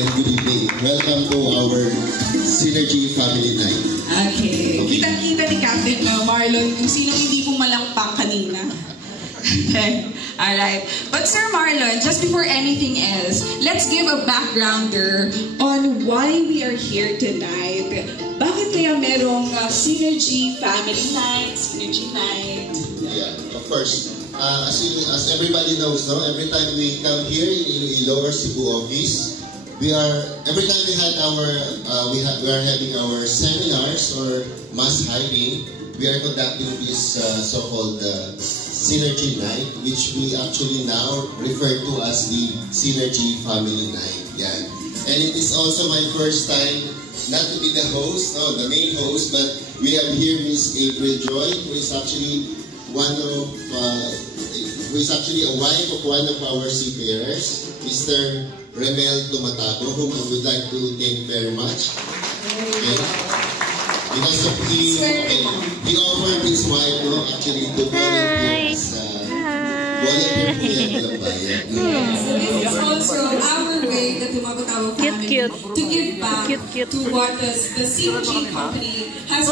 and good evening. Welcome to our Synergy Family Night. Okay. Kita-kita ni Captain Marlon kung sino hindi pumalakpak kanina. Okay. Alright. But Sir Marlon, just before anything else, let's give a backgrounder on why we are here tonight. Bakit kaya merong Synergy Family Night, Synergy Night? Yeah, of course. As everybody knows, no, every time we come here in Lower Cebu office, every time we are having our seminars or mass hiring, we are conducting this so-called Synergy Night, which we actually now refer to as the Synergy Family Night. Yeah. And it is also my first time not to be the host, the main host, but we have here Miss April Joy, who is actually a wife of one of our seafarers, Mr. Remel Tumatabo, whom I would like to thank very much. Okay. Because of he offered his wife, actually to volunteer as volunteer here at Labayan. So this is also our way, the Tumatabo family, to give back to what the CG company has